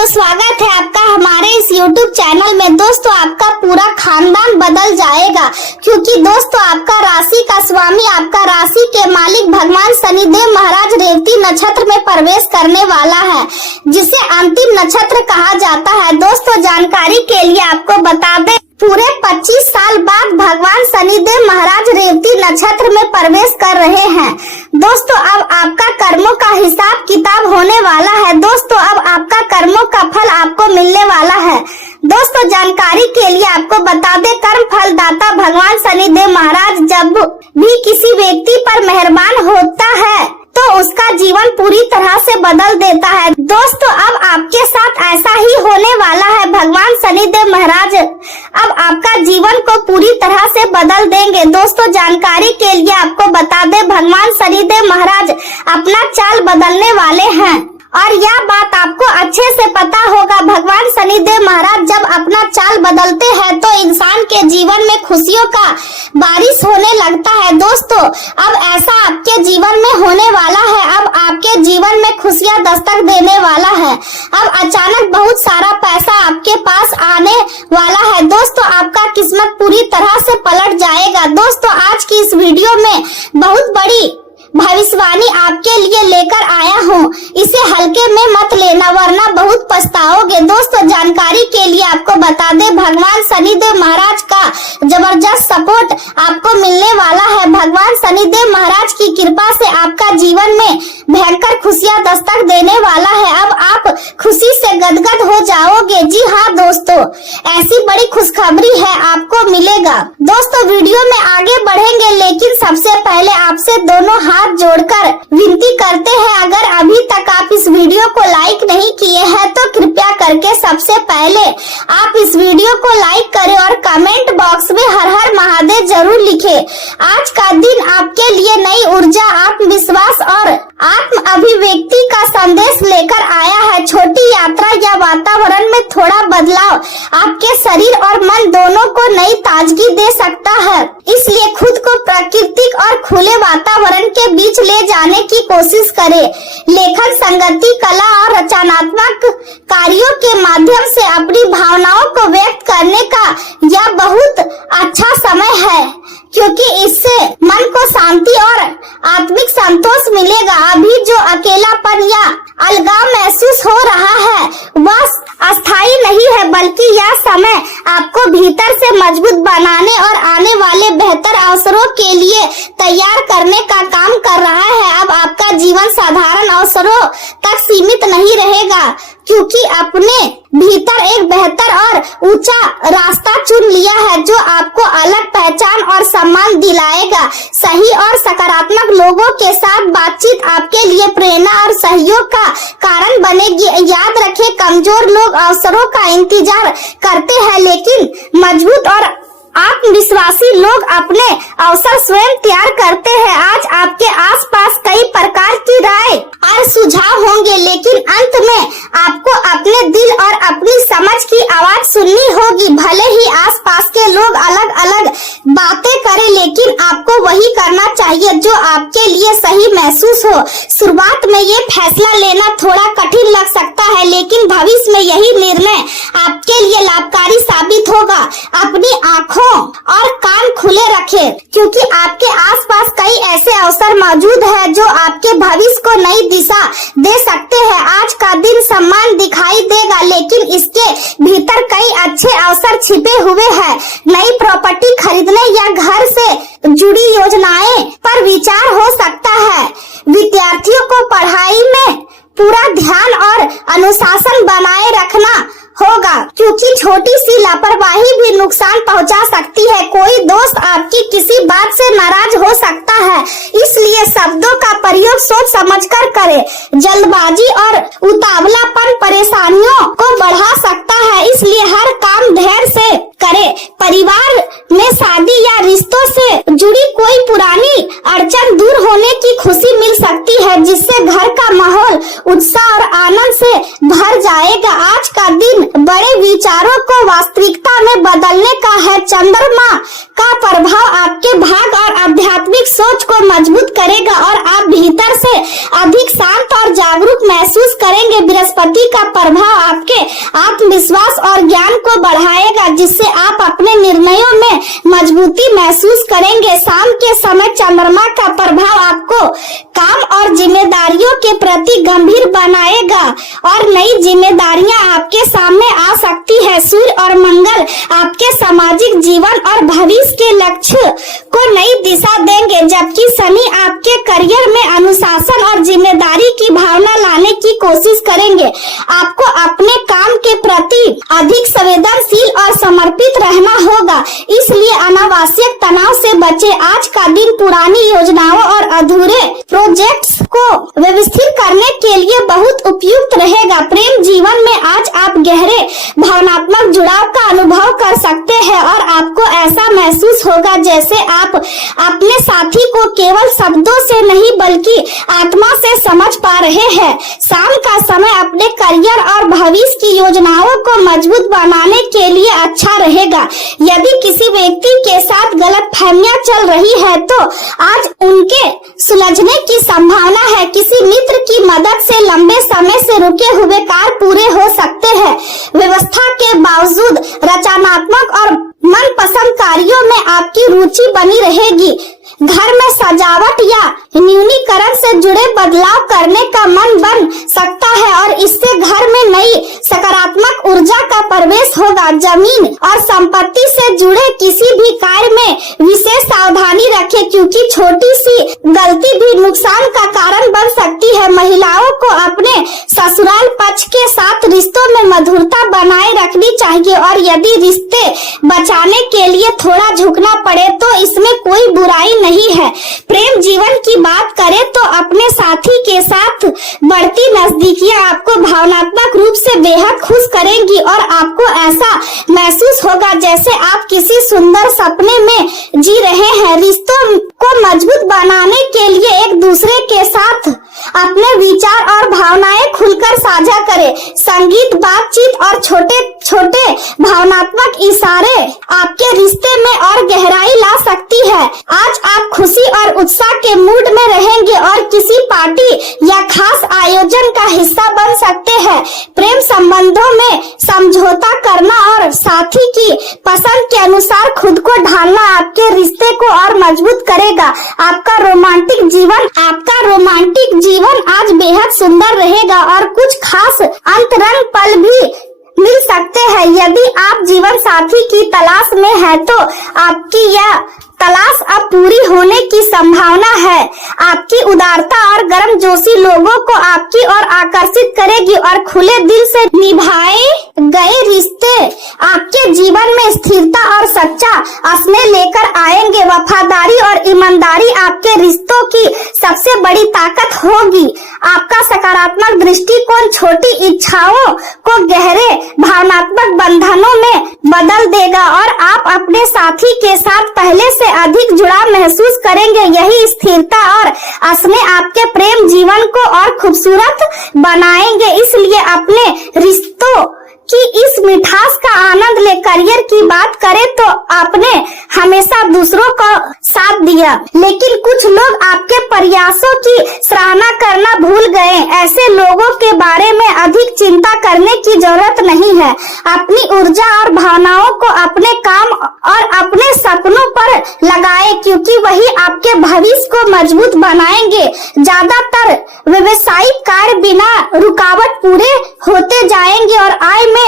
दोस्तों, स्वागत है आपका हमारे इस YouTube चैनल में। दोस्तों, आपका पूरा खानदान बदल जाएगा, क्योंकि दोस्तों आपका राशि का स्वामी, आपका राशि के मालिक भगवान शनिदेव महाराज रेवती नक्षत्र में प्रवेश करने वाला है, जिसे अंतिम नक्षत्र कहा जाता है। दोस्तों, जानकारी के लिए आपको बता दें, पूरे 25 साल बाद भगवान शनिदेव महाराज रेवती नक्षत्र में प्रवेश कर रहे हैं। दोस्तों, अब आपका कर्मों का हिसाब किताब होने वाला है। दोस्तों, अब आपका कर्मों का फल आपको मिलने वाला है। दोस्तों, जानकारी के लिए आपको बता दें, कर्म फल दाता भगवान शनिदेव महाराज जब भी किसी व्यक्ति पर मेहरबान होता है तो उसका जीवन पूरी तरह से बदल देता है। दोस्तों, अब आपके साथ ऐसा ही होने वाला है। भगवान शनिदेव महाराज अब आपका जीवन को पूरी तरह से बदल देंगे। दोस्तों, जानकारी के लिए आपको बता दें, भगवान शनिदेव महाराज अपना चाल बदलने वाले हैं और यह बात आपको अच्छे से पता होगा। भगवान शनिदेव महाराज जब अपना चाल बदलते हैं तो इंसान के जीवन में खुशियों का बारिश होने लगता है। दोस्तों, अब ऐसा आपके जीवन में होने वाला है। अब आपके जीवन में खुशियां दस्तक देने वाला है। अब अचानक बहुत सारा पैसा आपके पास आने वाला है। दोस्तों, आपका किस्मत पूरी तरह से पलट जाएगा। दोस्तों, आज की इस वीडियो में बहुत बड़ी भविष्यवाणी आपके लिए लेकर आया हूँ। इसे हल्के में मत लेना, वरना बहुत पछताओगे। दोस्तों, जानकारी के लिए आपको बता दें, भगवान शनिदेव महाराज का जबरदस्त सपोर्ट आपको मिलने वाला है। भगवान शनिदेव महाराज की कृपा से आपका जीवन में भयंकर खुशियां दस्तक देने वाला है। अब आप खुशी से गदगद हो जाओगे। जी हाँ दोस्तों, ऐसी बड़ी खुशखबरी है आपको मिलेगा। दोस्तों, वीडियो में आगे बढ़ेंगे, लेकिन सबसे पहले आपसे दोनों हाथ जोड़कर विनती करते हैं, अगर अभी तक आप इस वीडियो को लाइक नहीं किए हैं तो कृपया करके सबसे पहले आप इस वीडियो को लाइक करें और कमेंट बॉक्स में हर हर महादेव जरूर लिखें। आज का दिन आपके लिए नई ऊर्जा, आत्मविश्वास और आत्म अभिव्यक्ति का संदेश लेकर आया है। छोटी यात्रा या वातावरण में थोड़ा बदलाव आपके शरीर और मन दोनों को नई ताजगी दे सकता है, इसलिए खुद को प्राकृतिक और खुले वातावरण के बीच ले जाने की कोशिश करें। लेखन, संगति, कला और रचनात्मक कार्यों के माध्यम से अपनी भावनाओं को व्यक्त करने का यह बहुत अच्छा समय है, क्योंकि इससे मन को शांति और आत्मिक संतोष मिलेगा। अभी जो अकेलापन या अलगाव महसूस हो रहा है वह अस्थायी नहीं है, बल्कि यह समय आपको भीतर से मजबूत बनाने और आने वाले बेहतर अवसरों के लिए तैयार करने का काम कर रहा है। अब आपका जीवन साधारण अवसरों तक सीमित नहीं रहेगा, क्योंकि अपने भीतर एक बेहतर और ऊंचा रास्ता चुन लिया है, जो आपको अलग पहचान और सम्मान दिलाएगा। सही और सकारात्मक लोगों के साथ बातचीत आपके लिए प्रेरणा और सहयोग का कारण बनेगी। याद रखें, कमजोर लोग अवसरों का इंतजार करते हैं, लेकिन मजबूत और आत्मविश्वासी लोग अपने अवसर स्वयं तैयार करते हैं। आज आपके आसपास कई प्रकार की राय और सुझाव होंगे, लेकिन अंत में आपको अपने दिल और अपनी समझ की आवाज सुननी होगी। भले ही आसपास के लोग अलग अलग बातें करें, लेकिन आपको वही करना चाहिए जो आपके लिए सही महसूस हो। शुरुआत में ये फैसला लेना थोड़ा कठिन लग सकता है, लेकिन भविष्य में यही निर्णय आपके लिए लाभकारी साबित होगा। अपनी आंखों और कान खुले रखें, क्योंकि आपके आसपास कई ऐसे अवसर मौजूद हैं जो आपके भविष्य को नई दिशा दे सकते हैं। आज का दिन सम्मान दिखाई देगा, लेकिन इसके भीतर कई अच्छे अवसर छिपे हुए हैं। नई प्रॉपर्टी खरीदने या घर से जुड़ी योजनाएं पर विचार हो सकता है। विद्यार्थियों को पढ़ाई में पूरा ध्यान और अनुशासन बनाए रखना होगा, क्योंकि छोटी सी लापरवाही भी नुकसान पहुंचा सकती है। कोई दोस्त आपकी किसी बात से नाराज हो सकता है, इसलिए शब्दों का प्रयोग सोच समझकर करें। जल्दबाजी और उतावलापन परेशानियों को बढ़ा सकता है, इसलिए हर काम धैर्य से करें। परिवार में शादी या रिश्तों से जुड़ी कोई पुरानी अड़चन दूर होने की खुशी मिल सकती है, जिससे घर का माहौल उत्साह और आनंद से भर जाएगा। आज का दिन बड़े विचारों को वास्तविकता में बदलने का है। चंद्रमा का प्रभाव आपके भाग और आध्यात्मिक सोच को मजबूत करेगा और आप भीतर से अधिक शांत और जागरूक महसूस करेंगे। बृहस्पति का प्रभाव आपके आत्मविश्वास और ज्ञान को बढ़ाएगा, जिससे आप अपने निर्णयों में मजबूती महसूस करेंगे। शाम के समय चंद्रमा का प्रभाव आपको काम और जिम्मेदारियों के प्रति गंभीर बनाएगा और नई जिम्मेदारियां आपके सामने आ सकती है। सूर्य और मंगल आपके सामाजिक जीवन और भविष्य के लक्ष्य को नई दिशा देंगे, जबकि शनि आपके करियर में अनुशासन और जिम्मेदारी की भावना लाने की कोशिश करेंगे। आपको अपने काम के प्रति अधिक संवेदनशील और समर्पित रहना होगा, इसलिए अनावश्यक तनाव से बचें। आज का दिन पुरानी योजनाओं और अधूरे प्रोजेक्ट्स को व्यवस्थित करने के लिए बहुत उपयुक्त रहेगा। प्रेम जीवन में आज आप गहरे भावनात्मक जुड़ाव का अनुभव कर सकते हैं और आपको ऐसा महसूस होगा जैसे आप अपने साथी को केवल शब्दों से नहीं बल्कि आत्मा से समझ पा रहे हैं। शाम का समय अपने करियर और भविष्य की योजनाओं को मजबूत बनाने के लिए अच्छा रहेगा। यदि किसी व्यक्ति के साथ गलतफहमियां चल रही है तो आज उनके सुलझने की संभावना है। किसी मित्र की मदद से लंबे समय से रुके हुए कार्य पूरे हो सकते हैं। व्यवस्था के बावजूद रचनात्मक और मनपसंद कार्यों में आपकी रुचि बनी रहेगी। घर में सजावट या न्यूनीकरण से जुड़े बदलाव करने का मन बन सकता है और इससे घर में नई सकारात्मक ऊर्जा का प्रवेश होगा। जमीन और संपत्ति से जुड़े किसी भी कार्य में विशेष सावधानी रखें, क्योंकि छोटी सी गलती भी नुकसान का कारण बन सकती है। महिलाओं को अपने ससुराल पक्ष के साथ रिश्तों में मधुरता बनाए रखनी चाहिए और यदि रिश्ते बचाने के लिए थोड़ा झुकना पड़े तो इसमें कोई बुराई नहीं है। प्रेम जीवन की बात करें तो अपने साथी के साथ बढ़ती नजदीकियां आपको भावनात्मक रूप से बेहद खुश करेंगी और आपको ऐसा महसूस होगा जैसे आप किसी सुंदर सपने में जी रहे हैं। रिश्तों को मजबूत बनाने के लिए एक दूसरे के साथ अपने विचार और भावनाएं खुलकर साझा करें। संगीत, बातचीत और छोटे छोटे भावनात्मक इशारे आपके रिश्ते में और गहराई ला सकती है। आज आप खुशी और उत्साह के मूड में रहेंगे और किसी पार्टी या खास आयोजन का हिस्सा बन सकते हैं। प्रेम संबंधों में समझौता करना और साथी की पसंद के अनुसार खुद को ढालना आपके रिश्ते को और मजबूत करेगा। आपका रोमांटिक जीवन आज बेहद सुंदर रहेगा और कुछ खास अंतरंग पल भी मिल सकते हैं। यदि आप जीवन साथी की तलाश में हैं तो आपकी यह तलाश अब पूरी होने की संभावना है। आपकी उदारता और गर्मजोशी लोगों को आपकी ओर आकर्षित करेगी और खुले दिल से निभाए गए रिश्ते आपके जीवन में स्थिरता और सच्चा स्नेह लेकर आएंगे। वफादारी और ईमानदारी आपके रिश्तों की सबसे बड़ी ताकत होगी। आपका सकारात्मक दृष्टिकोण छोटी इच्छाओं को गहरे भावनात्मक बंधनों में बदल देगा और आप अपने साथी के साथ पहले से अधिक जुड़ाव महसूस करेंगे। यही स्थिरता और स्नेह आपके प्रेम जीवन को और खूबसूरत बनाएंगे। इसलिए अपने रिश्तों की इस मिठास का आनंद ले। करियर की बात करें तो आपने हमेशा दूसरों को साथ दिया, लेकिन कुछ लोग आपके प्रयासों की सराहना करना भूल गए। ऐसे लोगों के बारे में अधिक चिंता करने की जरूरत नहीं है। अपनी ऊर्जा और भावनाओं को अपने काम और अपने सपनों पर लगाएं, क्योंकि वही आपके भविष्य को मजबूत बनाएंगे। ज्यादातर व्यवसायिक कार्य बिना रुकावट पूरे होते जाएंगे और आय में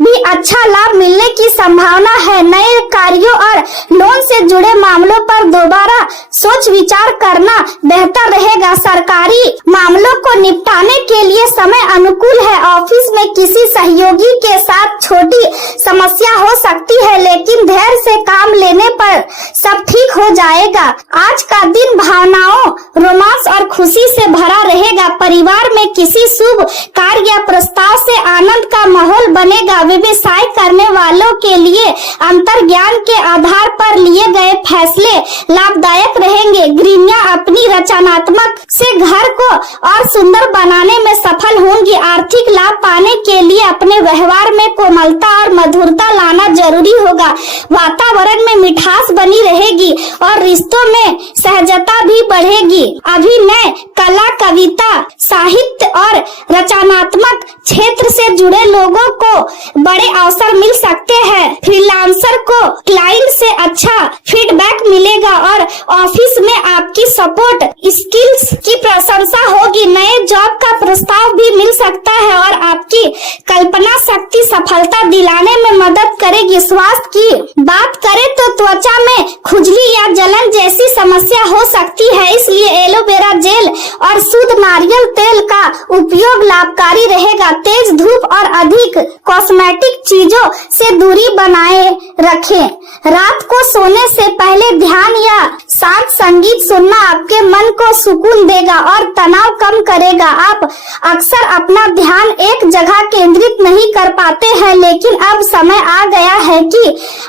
भी अच्छा लाभ मिलने की संभावना है। नए कार्यों और लोन से जुड़े मामलों पर दोबारा सोच विचार करना बेहतर रहेगा। सरकारी मामलों को निपटाने के लिए समय अनुकूल है। ऑफिस में किसी सहयोगी के साथ छोटी समस्या हो सकती है, लेकिन धैर्य से काम लेने पर सब ठीक हो जाएगा। आज का दिन भावनाओं, रोमांस और खुशी से भरा रहेगा। परिवार में किसी शुभ कार्य या प्रस्ताव से आनंद का माहौल बनेगा। व्यवसाय करने वालों के लिए अंतर्ज्ञान के आधार पर लिए गए फैसले लाभदायक रहेंगे। गृहिणियां अपनी रचनात्मक से घर को और सुंदर बनाने में सफल होंगी। आर्थिक लाभ पाने के लिए अपने व्यवहार में कोमलता और मधुरता लाना जरूरी होगा। वातावरण में मिठास बनी रहेगी और रिश्तों में सहजता भी बढ़ेगी। अभिनय, कला, कविता, साहित्य और रचनात्मक क्षेत्र से जुड़े लोगों को बड़े अवसर मिल सकते हैं। फ्रीलांसर को क्लाइंट से अच्छा फीडबैक मिलेगा और ऑफिस में आपकी सपोर्ट स्किल्स की प्रशंसा होगी। नए जॉब का प्रस्ताव भी मिल सकता है और आपकी कल्पना शक्ति सफलता दिलाने में मदद करेगी। स्वास्थ्य की बात करें तो त्वचा में खुजली या जलन जैसी समस्या हो सकती है, इसलिए एलोवेरा जेल और शुद्ध नारियल तेल का उपयोग लाभकारी रहेगा। तेज धूप और अधिक कॉस्मेटिक चीजों से दूरी बनाए रखें। रात को सोने से पहले ध्यान या शांत संगीत सुनना आपके मन को सुकून देगा और तनाव कम करेगा। आप अक्सर अपना ध्यान एक जगह केंद्रित नहीं कर पाते हैं, लेकिन अब समय आ गया है कि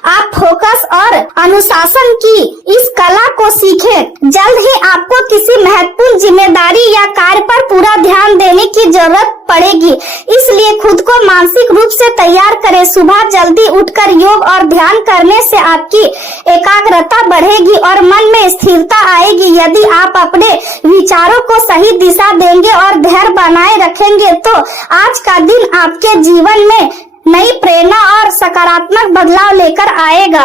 आप फोकस और अनुशासन की इस कला को सीखें। जल्द ही आपको किसी महत्वपूर्ण जिम्मेदारी या कार्य पर पूरा ध्यान देने की जरूरत पड़ेगी, इसलिए खुद को मानसिक रूप से तैयार करें। सुबह जल्दी उठकर योग और ध्यान करने से आपकी एकाग्रता बढ़ेगी और मन में स्थिरता आएगी। यदि आप अपने विचारों को सही दिशा देंगे और धैर्य बनाए रखेंगे तो आज का दिन आपके जीवन में नई प्रेरणा और सकारात्मक बदलाव लेकर आएगा।